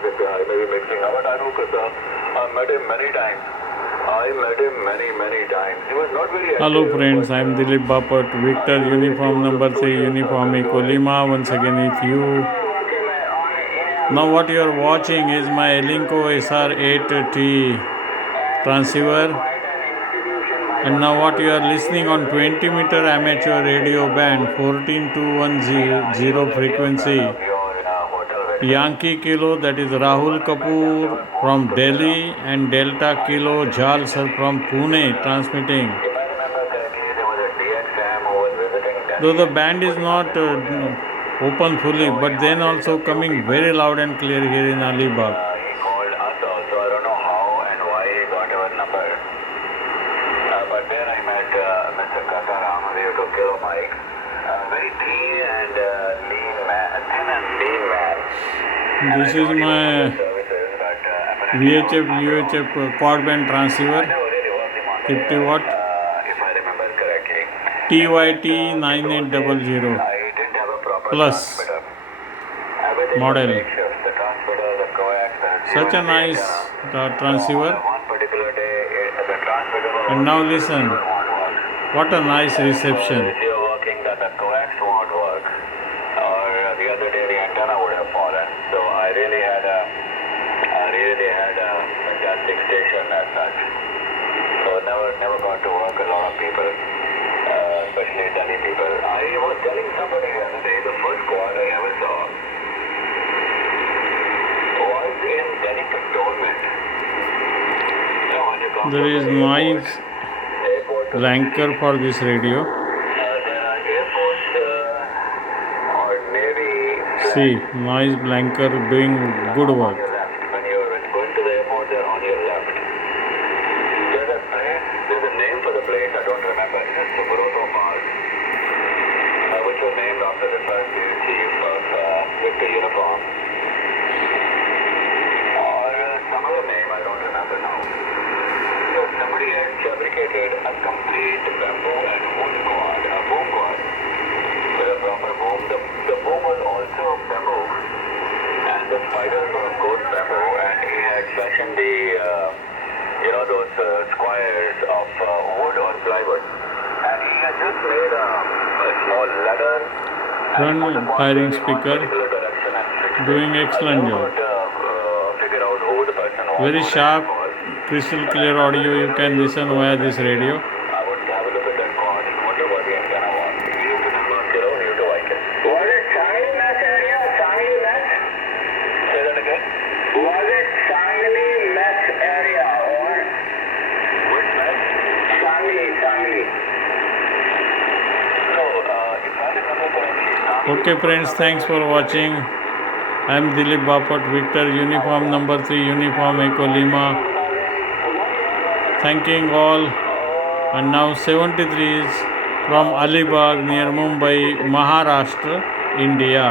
I may be mixing up, but ALUNCO, sir. I met him many times. Many times. He was not very Hello active, friends, but I am Dilip Bapat, Victor Uniform number 3, Uniform Eco Lima, once again with you. Now what you are watching is my Alinco SR8T transceiver, and now what you are listening on 20-meter amateur radio band 14210 frequency. Yankee Kilo, that is Rahul Kapoor from Delhi, and Delta Kilo Jal sir from Pune transmitting. Though the band is not open fully, but then also coming very loud and clear here in Alibag. He called us also. I don't know how and why he got our number. But there I met Mr. Kakaram, we have to kill Mike. Very thin and lean man. This is my VHF UHF quad band transceiver, 50 watt, If I remember correctly. TYT 9800 plus model. Such a nice transceiver. And now listen, what a nice reception. If you're working, that the coax won't work, or the other day the antenna would have fallen. So I really had a fantastic station as such. So never got to work a lot of people, especially Delhi people. I was telling somebody the other day, the first quad I ever saw was in Delhi cantonment. So when you come There is noise blanker for this radio. there are airports or maybe See, noise blanker doing good work. your left. When you're going to the airport, they're on your left. There's a place, there's a name for the place, I don't remember. It's Subroto Park, which was named after the first chief of Victor Uniform. Or some other name, I don't remember now. So somebody had fabricated a complete bamboo and wood quad, a boom quad, with a proper boom. The boom was also bamboo, and the spiders were of course bamboo, and he had fashioned the, those squares of wood or plywood. And he had just made a small ladder. Front firing speaker, doing excellent job. Figure out who the person was. Very sharp, crystal clear audio you can listen via this radio. I would have a look at that cord, wonder what the antenna was. We used to number 0, we used to like it. Was it Sangli Mess area? Sangli Mess? Say that again? Was it Sangli Mess area or? Which mess? Sangli. So, if I remember correctly, Okay friends, thanks for watching. I am Dilip Bapat, Victor Uniform number 3, Uniform Eco Lima. Thanking all. And now 73 is from Alibag near Mumbai, Maharashtra, India.